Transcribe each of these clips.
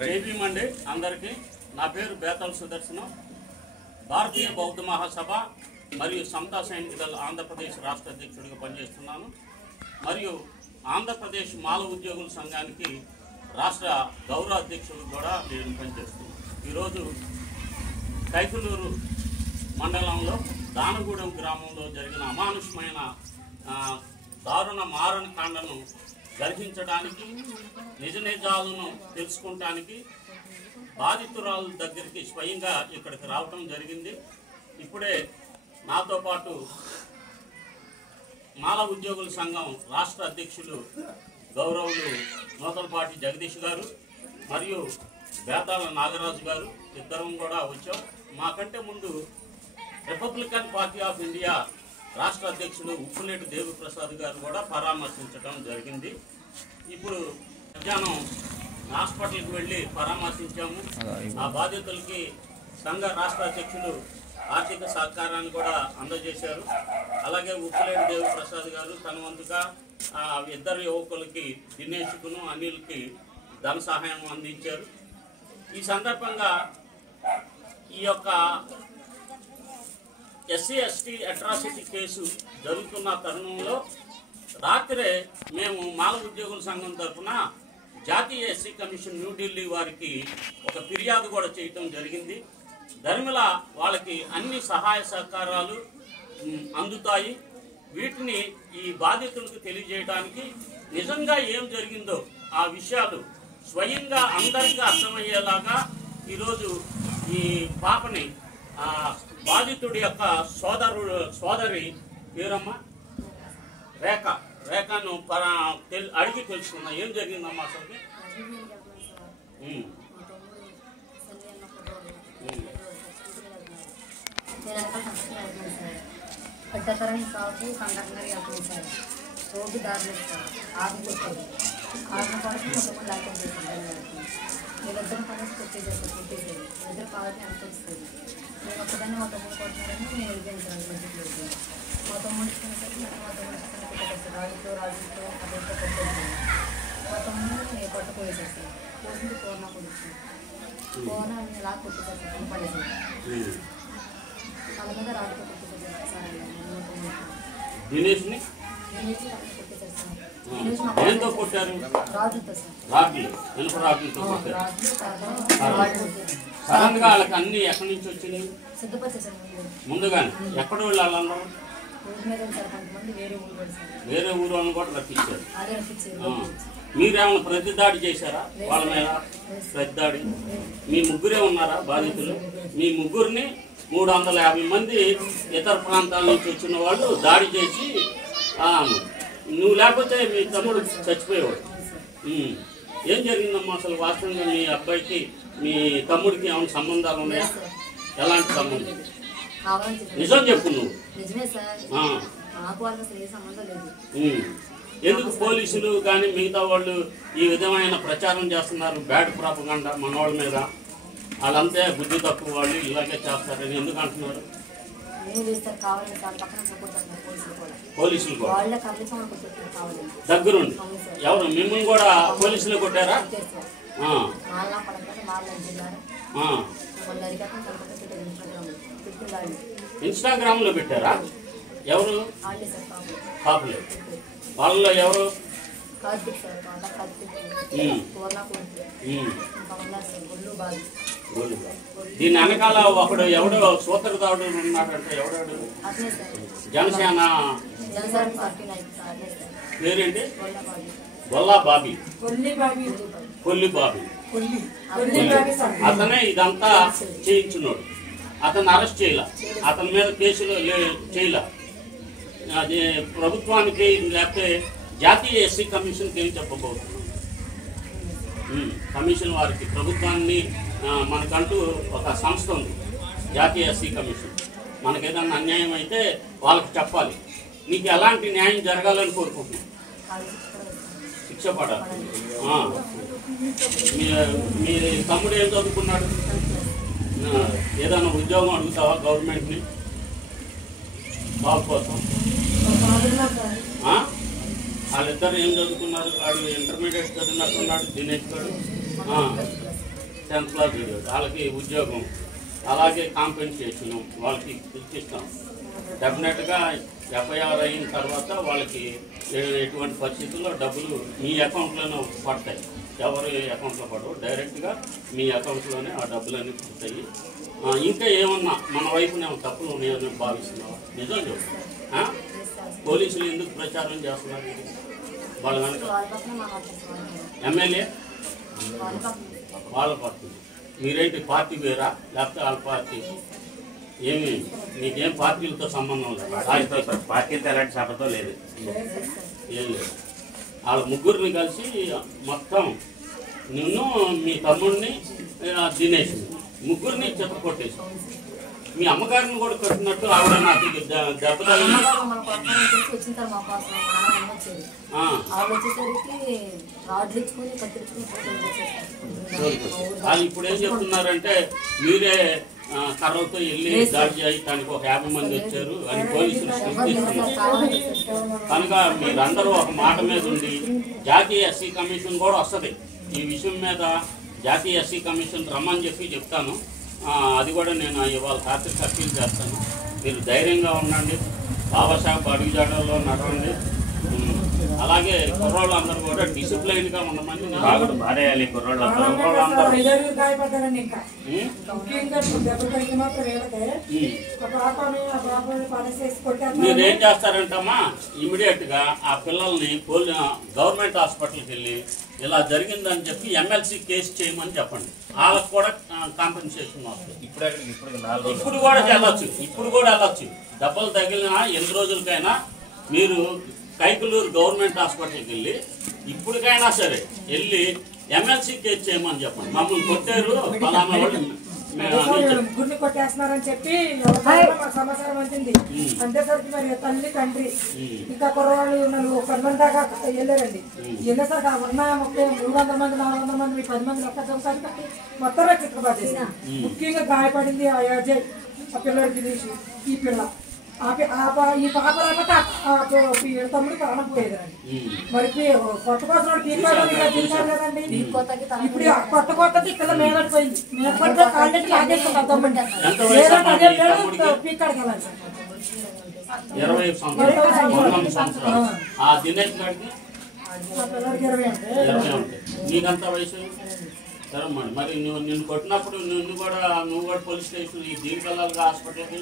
జైభీమండి అందరికీ. నా పేరు బేతల సుదర్శనం. భారతీయ బౌద్ధ మహాసభ మరియు సమతా సైనిక దళ ఆంధ్రప్రదేశ్ రాష్ట్ర అధ్యక్షుడిగా పనిచేస్తున్నాను. మరియు ఆంధ్రప్రదేశ్ మాల ఉద్యోగుల సంఘానికి రాష్ట్ర గౌరవ అధ్యక్షుడిగా కూడా నేను పనిచేస్తున్నాను. ఈరోజు కైకులూరు మండలంలో దానగూడెం గ్రామంలో జరిగిన అమానుషమైన దారుణ మారణకాండను గర్హించడానికి, నిజ నిజాలను తెలుసుకోవటానికి బాధితురాల దగ్గరికి స్వయంగా ఇక్కడికి రావటం జరిగింది. ఇప్పుడే నాతో పాటు మాల ఉద్యోగుల సంఘం రాష్ట్ర అధ్యక్షులు గౌరవులు నూతలపాటి జగదీష్ గారు మరియు బేతాల నాగరాజు గారు ఇద్దరం కూడా వచ్చాం. మాకంటే ముందు రిపబ్లికన్ పార్టీ ఆఫ్ ఇండియా రాష్ట్ర అధ్యక్షుడు ఉప్పులేటి దేవిప్రసాద్ గారు కూడా పరామర్శించడం జరిగింది. ఇప్పుడు మధ్యాహ్నం హాస్పిటల్కి వెళ్ళి పరామర్శించాము. ఆ బాధితులకి సంఘ రాష్ట్ర అధ్యక్షులు ఆర్థిక సహకారాన్ని కూడా అందజేశారు. అలాగే ఉప్పులేటి దేవిప్రసాద్ గారు తన వంతుగా ఇద్దరు యువకులకి దినేష్కును అనిల్కి ధన సహాయం అందించారు. ఈ సందర్భంగా ఈ యొక్క SC/ST అట్రాసిటీ కేసు జరుగుతున్న తరుణంలో రాత్రే మేము మాల ఉద్యోగుల సంఘం తరఫున జాతీయ SC కమిషన్ న్యూఢిల్లీ వారికి ఒక ఫిర్యాదు కూడా చేయటం జరిగింది. ధర్మిల వాళ్ళకి అన్ని సహాయ సహకారాలు అందుతాయి. వీటిని ఈ బాధితులకు తెలియజేయడానికి నిజంగా ఏం జరిగిందో ఆ విషయాలు స్వయంగా అందరికీ అర్థమయ్యేలాగా ఈరోజు ఈ పాపని బాధితుడి యొక్క సోదరి పేరమ్మ రేఖను అడిగి తెలుసుకున్నా. ఏం జరిగిందమ్మా అసలు? పెద్దతరం షాపు కండక్టర్ వెళ్తుంది సార్. రోడ్డు దారిలేదు సార్. ఆకు కొట్టారు. ఆకు కొట్టి కొంతమంది లాక్డౌన్ చేశారు. వీళ్ళిద్దరు పని కొట్టేసారు. ఇద్దరు కావాలని అనిపిస్తుంది. నేను ఒక్కదాన్ని మా తమ్ముడు కొట్టినారని నేను వెళ్ళిపోయాను సార్. మధ్యలోకి మా తమ్ముడు ఇచ్చుకునేసరికి మా తమ్ముడు పెట్టేస్తారు. రాజుతో అదే కొట్టేసారు. మా తమ్ముడు నేను కొట్టపోయేసారు సార్. పోసింది కోనా కొడుకు. కోనా నేను ఇలా కొట్టేసారు సార్. పడేసారు. వాళ్ళ మీద రాజుతో కొట్టేసారు సార్. దినేష్ని ఏంతో కొట్టారు? రాడ్లతో కొట్టారు. సడన్ గా వాళ్ళకి అన్ని ఎక్కడి నుంచి వచ్చినాయి? ముందుగానే ఎక్కడ వెళ్ళాలన్నారు? వేరే ఊరు అని కూడా రప్పించారు. మీరేమైనా ప్రతిదాడి చేశారా వాళ్ళ మీద? ప్రతిదాడి మీ ముగ్గురే ఉన్నారా బాధితులు? మీ ముగ్గురిని 350 మంది ఇతర ప్రాంతాల నుంచి వచ్చిన వాళ్ళు దాడి చేసి నువ్వు లేకపోతే మీ తమ్ముడు చచ్చిపోయేవాడు. ఏం జరిగిందమ్మా అసలు? వాస్తవంగా మీ అబ్బాయికి మీ తమ్ముడికి ఏమైనా సంబంధాలు ఉన్నాయా? ఎలాంటి సంబంధం? నిజం చెప్పు నువ్వు. ఎందుకు పోలీసులు కానీ మిగతా వాళ్ళు ఈ విధమైన ప్రచారం చేస్తున్నారు? బ్యాడ్ ప్రాపగాండా మనవాళ్ళ మీద. వాళ్ళంతే బుద్ధి తక్కువ వాళ్ళు, ఇలాగే చేస్తారని ఎందుకు అంటున్నారు? పోలీసులు దగ్గరుండి ఎవరు మిమ్మల్ని కూడా పోలీసులు కొట్టారా? ఇన్స్టాగ్రామ్ లో పెట్టారా? ఎవరు? కాపులే. వాళ్ళలో ఎవరు? దీని వెనకాల ఒకడు ఎవడో సూత్రధారుడు ఉన్నాడంటే ఎవడాడు? జనసేన పేరేంటి? గొల్లా బాబీ, కొల్లి బాబీ. అతనే ఇదంతా చేయించున్నాడు. అతను అరెస్ట్ చేయాల, అతని మీద కేసులు చేయాల. అది ప్రభుత్వానికి లేకపోతే జాతీయ SC కమిషన్కి ఏం చెప్పబోతుంది? కమిషన్ వారికి, ప్రభుత్వాన్ని మనకంటూ ఒక సంస్థ ఉంది, జాతీయ SC కమిషన్. మనకేదన్నా అన్యాయం అయితే వాళ్ళకి చెప్పాలి. నీకు ఎలాంటి న్యాయం జరగాలని కోరుకుంటున్నాం? శిక్ష పడాలి. మీ తమ్ముడు ఏం చదువుకున్నాడు? ఏదైనా ఉద్యోగం అడుగుతావా గవర్నమెంట్ని బాబు కోసం? వాళ్ళిద్దరు ఏం చదువుకున్నారు? వాడు ఇంటర్మీడియట్ చదివినట్టున్నాడు దినేష్ గారు. 10th క్లాస్ చదివాడు, వాళ్ళకి ఉద్యోగం, అలాగే కాంపెన్సేషన్ వాళ్ళకి ఇస్తాం. డెఫినెట్గా ఎఫ్ఐఆర్ అయిన తర్వాత వాళ్ళకి ఎటువంటి పరిస్థితుల్లో డబ్బులు మీ అకౌంట్లోనే పడతాయి. ఎవరి అకౌంట్లో పడవు, డైరెక్ట్గా మీ అకౌంట్లోనే ఆ డబ్బులన్నీ పడతాయి. ఇంకా ఏమన్నా మన వైపునే తప్పులు ఉన్నాయని భావిస్తున్నావా? నిజం చెప్పు. పోలీసులు ఎందుకు ప్రచారం చేస్తున్నారు? వాళ్ళ వెనక ఎమ్మెల్యే వాళ్ళ పార్టీ, మీరేంటి పార్టీ వేరా లేకపోతే వాళ్ళ పార్టీ? ఏమి నీకేం పార్టీలతో సంబంధం లేదు? పార్టీతో ఎలాంటి సంబంధం లేదు, ఏం లేదు. వాళ్ళ ముగ్గురిని కలిసి మొత్తం నిన్ను, మీ తమ్ముడిని, దినేష్ ముగ్గురిని చెత్త కొట్టేసి మీ అమ్మగారిని కూడా కొట్టినట్టు ఆవిడ నాకు దెబ్బ వాళ్ళు ఇప్పుడు ఏం చెప్తున్నారంటే మీరే కర్రలతో వెళ్ళి దాడి చేయడానికి ఒక 50 మంది వచ్చారు అని పోలీసులు సూచిస్తున్నారు. కనుక మీరందరూ ఒక మాట మీద ఉండి జాతీయ ఎస్సీ కమిషన్ కూడా వస్తుంది ఈ విషయం మీద. జాతీయ ఎస్సీ కమిషన్ రమ్మని చెప్తాను. అది కూడా నేను ఇవాళ రాత్రికి అప్పీల్ చేస్తాను. మీరు ధైర్యంగా ఉండండి, బాబాసాహెబ్ అడుగుజాడల్లో నడవండి. అలాగే కుర్రోళ్ళందరూ కూడా డిసిప్లైన్గా ఉండమని మానేయాలి. మీరు ఏం చేస్తారంటమ్మా, ఇమీడియట్గా ఆ పిల్లల్ని గవర్నమెంట్ హాస్పిటల్కి వెళ్ళి ఇలా జరిగిందని చెప్పి ఎమ్మెల్సీ కేసు చేయమని చెప్పండి. వాళ్ళకు కూడా కాంపెన్సేషన్ వస్తుంది. ఇప్పుడు కూడా వెళ్ళొచ్చు. దెబ్బలు తగిలిన ఎన్ని రోజులకైనా మీరు కైకలూరు గవర్నమెంట్ హాస్పిటల్కి వెళ్ళి ఇప్పటికైనా సరే వెళ్ళి ఎమ్మెల్సీ కేసు చేయమని చెప్పండి. మమ్మల్ని కొట్టారు ఫలానా గుడిని కొట్టేస్తున్నారని చెప్పి సమాచారం అందింది. అంతేసరికి మరి తల్లి తండ్రి ఇంకా కుర్రవాళ్ళు 10 మంది దాకా వెళ్ళారండి. వెళ్ళేసరికి ఉన్న 300 మంది 400 మంది 10 మంది లెక్క చదువుతానికి మొత్తం చిత్రపడేసి ముఖ్యంగా గాయపడింది ఆ అజయ్, ఆ పిల్లడికి తీసి ఈ పిల్ల ఈ పాప తమ్ముడు ప్రాణం పోయేదండి. మరి కొత్త కోసం కదండి. ఇప్పుడు కొత్త కొత్తది పిల్ల మేలడిపోయింది. మేలపడితే కాళ్ళకి లాగేసుకుంటాం తమ్ముడు. పీక్కడికి వెళ్ళాలి సార్. 20 సంవత్సరాలు. ఆ దినేష్ గారికి 20 ఉంటాయి. నీకంత వయసు సరేమ్మా. మరి నిన్ను కొట్టినప్పుడు నువ్వు కూడా పోలీస్ స్టేషన్ దీనికి వెళ్ళాలిగా హాస్పిటల్కి.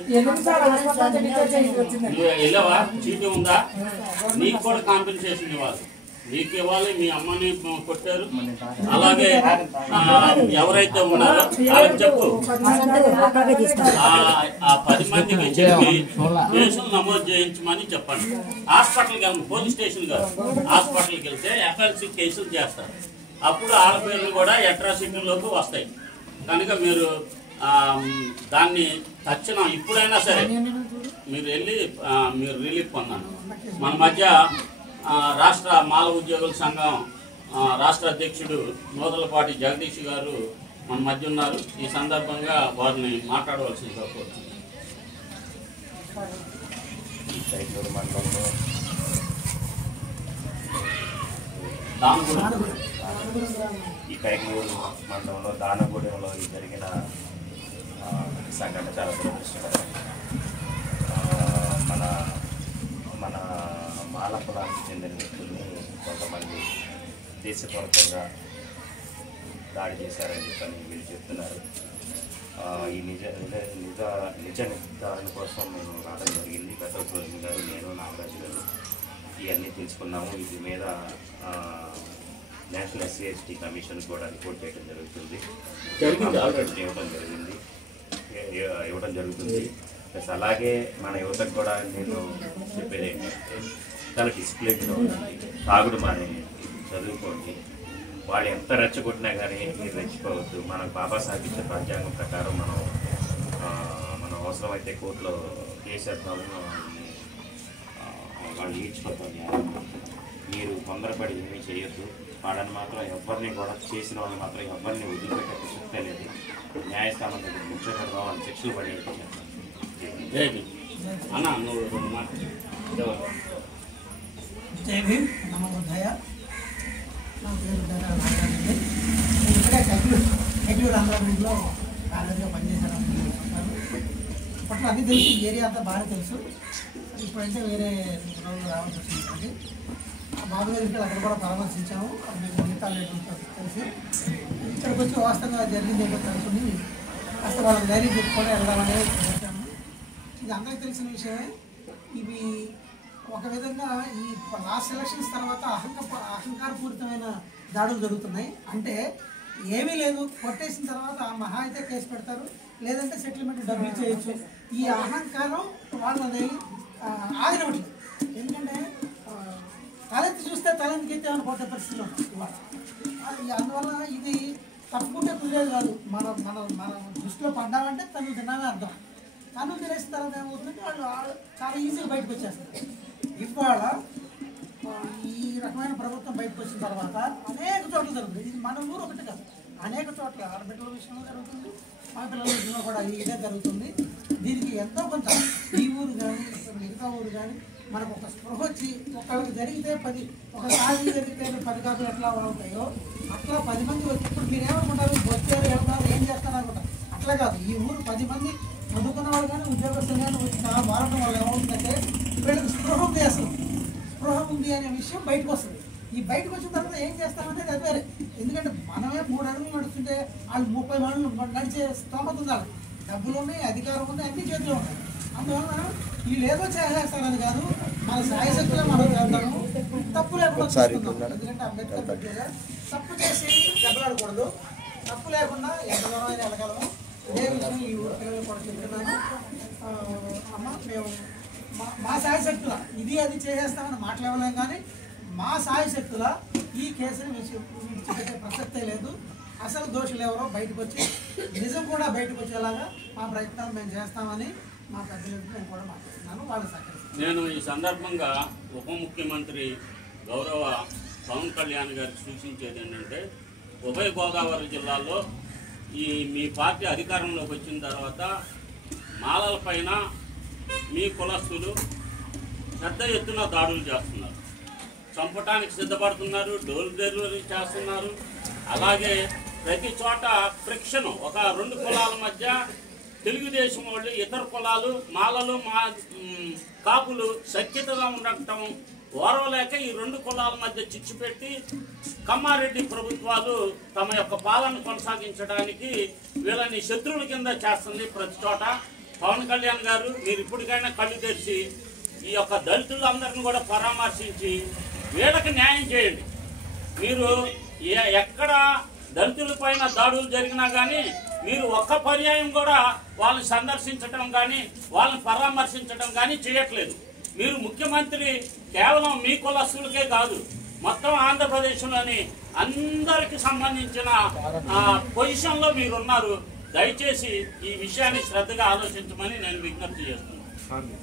నువ్వు వెళ్ళావా? చీటీ ఉందా? నీకు కూడా కాంపెన్సేషన్ ఇవ్వాలి. నీకు ఇవ్వాలి. మీ అమ్మని కొట్టారు, అలాగే ఎవరైతే ఉన్నారో వాళ్ళకి చెప్పు. ఆ 10 మందికి చెప్పి కేసులు నమోదు చేయించమని చెప్పండి. హాస్పిటల్కి వెళ్ళండి, పోలీస్ స్టేషన్ కాదు, హాస్పిటల్కి వెళ్తే ఎఫ్ఎల్సీ కేసులు చేస్తారు. అప్పుడు ఆడపిల్లలు కూడా అట్రాసిటీలోకి వస్తాయి. కనుక మీరు దాన్ని తక్షణం ఇప్పుడైనా సరే మీరు వెళ్ళి మీరు రిలీఫ్ పొందండి. మన మధ్య రాష్ట్ర మాల ఉద్యోగుల సంఘం రాష్ట్ర అధ్యక్షుడు నూతలపాటి జగదీష్ గారు మన మధ్య ఉన్నారు. ఈ సందర్భంగా వారిని మాట్లాడవలసిందిగా కోరుతున్నాను. ఈ కైకలూరు మండలంలో దానగూడెంలో జరిగిన సంఘటన చాలా దురదృష్టకరం. మన మాల కులానికి చెందిన వ్యక్తుల్ని కొంతమంది దేశపూర్వకంగా దాడి చేశారని చెప్పని వీళ్ళు చెప్తున్నారు. ఈ నిజ నిర్ధారణ కోసం మేము రావడం జరిగింది. గత రోజు గారు, నేను, నాగరాజు గారు ఇవన్నీ తెలుసుకున్నాము. వీటి మీద నేషనల్ ఎస్సీ ఎస్టీ కమిషన్ కూడా రిపోర్ట్ చేయడం జరుగుతుంది. ఇవ్వడం జరుగుతుంది. ప్లస్ అలాగే మన యువతకు కూడా నేను చెప్పేది ఏంటంటే చాలా డిసిప్లిన్గా ఉంటుంది. తాగుడు మానే చదువుకోండి. వాళ్ళు ఎంత రెచ్చగొట్టినా కానీ మీరు రెచ్చిపోవద్దు. మనకు బాబాసాహెబ్ ఇచ్చే రాజ్యాంగం ప్రకారం మనం అవసరమైతే కోర్టులో కేసు వేద్దాము, వాళ్ళు ఈడ్చుకోవద్దాం. మీరు తొందరపడి ఏమీ చేయొద్దు. వాళ్ళని మాత్రం ఎవరిని కూడా చేసిన వాళ్ళు మాత్రం ఎవరిని వదిలిపెట్టే ప్రసక్తే లేదు. న్యాయస్థానం దగ్గర ముఖ్యంగా వాళ్ళు శిక్షలు పడేట్టు జై భీమ్, నమో బుద్ధాయ. నా పేరు ధర నాగరాజు. నేను ఇక్కడే నెగిటివ్ ఆంధ్రప్రదేశ్లో కాలేజీలో పనిచేశారని అప్పట్లో అన్నీ తెలుసు, ఏరియా అంతా బాగా తెలుసు. ఇప్పుడంటే వేరే రోజులు రావాల్సి వచ్చింది. బాబు గారికి అక్కడ కూడా పరామర్శించాము, మిగతా కలిసి ఇక్కడికి వచ్చి వాస్తవంగా జరిగింది ఏంటో తెలుసుకుని అసలు వాళ్ళకి ధైర్యం చెప్పుకొని వెళ్దామని వచ్చాము. ఇది అందరికీ తెలిసిన విషయమే. ఇవి ఒక విధంగా ఈ లాస్ట్ ఎలక్షన్స్ తర్వాత అహంకారపూరితమైన దాడులు జరుగుతున్నాయి. అంటే ఏమీ లేదు, కొట్టేసిన తర్వాత మహా అయితే కేసు పెడతారు, లేదంటే సెటిల్మెంట్ డబ్బులు చేయొచ్చు. ఈ అహంకారం వాళ్ళని ఆగినట్లేదు. ఎందుకంటే తలెత్తి చూస్తే తలెందుకు ఎత్తేమని కొట్టే పరిస్థితిలో ఉంటుంది. అందువల్ల ఇది తప్పుకుంటే కుదిరేది కాదు. మనం మనం మనం దృష్టిలో పడ్డామంటే తను తిన్నామే అర్థం. తను తినేసిన తర్వాత ఏమవుతుందంటే వాళ్ళు చాలా ఈజీగా బయటకు వచ్చేస్తారు. ఇవాళ ఈ రకమైన ప్రభుత్వం బయటకు వచ్చిన తర్వాత అనేక చోట్ల జరుగుతుంది. ఇది మన ఊరు ఒకటి కాదు, అనేక చోట్ల ఆడబిడ్డల విషయంలో జరుగుతుంది, మా పిల్లల విషయంలో కూడా ఇదే జరుగుతుంది. దీనికి ఎంతో కొంత ఈ ఊరు కానీ మిగతా ఊరు కానీ మనకు ఒక స్పృహ వచ్చి ఒకళ్ళకి జరిగితే ఒక కాజీ జరిగితే 10 కాపీలు ఎట్లా అవుతాయో అట్లా 10 మంది వచ్చి ఇప్పుడు మీరు ఏమనుకుంటారు, వచ్చారు వెళ్తారు ఏం చేస్తారు అనుకుంటారు. అట్లా కాదు, ఈ ఊరు 10 మంది చదువుకున్న వాళ్ళు కానీ ఉద్యోగస్తులు కానీ వచ్చి వాడటం వల్ల ఏమవుతుందంటే వీళ్ళకి స్పృహ ఉంది, అసలు స్పృహ ఉంది అనే విషయం బయటకు వస్తుంది. ఈ బయటకు వచ్చిన తర్వాత ఏం చేస్తామనేది అది వేరే. ఎందుకంటే మనమే 3 అడుగులు నడుస్తుంటే వాళ్ళు 30 అడుగులు నడిచే స్తోమత ఉండాలి, డబ్బులు ఉన్నాయి, అధికారం ఉంది, అన్ని చేతిలో ఉన్నాయి. అందువల్ల వీళ్ళు ఏదో చేసేస్తారని కాదు, మన సాయశక్తులే మనం వెళ్తాము, తప్పు లేకుండా చూసుకుందాం. ఎందుకంటే అంబేద్కర్ పెట్టేదా తప్పు చేసి దెబ్బలాడకూడదు, తప్పు లేకుండా ఎంత దూరమైన వెళ్ళగలము. ఇదే విషయం ఈ ఊరి పిల్లలు కూడా చెప్తున్నాను. అమ్మ మేము మా సాయశక్తుల ఇది అది చేసేస్తామని మాట్లాడలేం, కానీ మా సాయశక్తుల ఈ కేసుని విడిచిపెట్టే ప్రసక్తే లేదు. అసలు దోషులు ఎవరో బయటకు వచ్చి నిజం కూడా బయటకు వచ్చేలాగా మా ప్రయత్నాలు మేము చేస్తామని మా పెద్దలకు నేను కూడా మాట్లాడుతున్నాను. వాళ్ళు సహకరిస్తాను. నేను ఈ సందర్భంగా ఉప ముఖ్యమంత్రి గౌరవ పవన్ కళ్యాణ్ గారికి సూచించేది ఏంటంటే, ఉభయ గోదావరి జిల్లాలో మీ పార్టీ అధికారంలోకి వచ్చిన తర్వాత మాలల పైన మీ కులస్తులు పెద్ద ఎత్తున దాడులు చేస్తున్నారు, చంపటానికి సిద్ధపడుతున్నారు, డోర్ డెలివరీ చేస్తున్నారు. అలాగే ప్రతి చోట ఫ్రిక్షన్, ఒక 2 కులాల మధ్య తెలుగుదేశం వాళ్ళు ఇతర కులాలు మాలలు కాపులు సఖ్యతగా ఉండటం ఓర్వలేక ఈ 2 కులాల మధ్య చిచ్చు పెట్టి కమ్మారెడ్డి ప్రభుత్వాలు తమ యొక్క పాలన కొనసాగించడానికి వీళ్ళని శత్రువుల కింద చేస్తుంది ప్రతి చోట. పవన్ కళ్యాణ్ గారు మీరు ఇప్పటికైనా కళ్ళు తెరిచి ఈ యొక్క దళితులందరినీ కూడా పరామర్శించి వీళ్ళకి న్యాయం చేయండి. మీరు ఎక్కడ దళితుల పైన దాడులు జరిగినా కానీ మీరు ఒక్క పర్యాయం కూడా వాళ్ళని సందర్శించడం కానీ వాళ్ళని పరామర్శించడం కానీ చేయట్లేదు. మీరు ముఖ్యమంత్రి కేవలం మీ కులస్తులకే కాదు, మొత్తం ఆంధ్రప్రదేశ్లోని అందరికి సంబంధించిన పొజిషన్లో మీరున్నారు. దయచేసి ఈ విషయాన్ని శ్రద్ధగా ఆలోచించమని నేను విజ్ఞప్తి చేస్తున్నాను.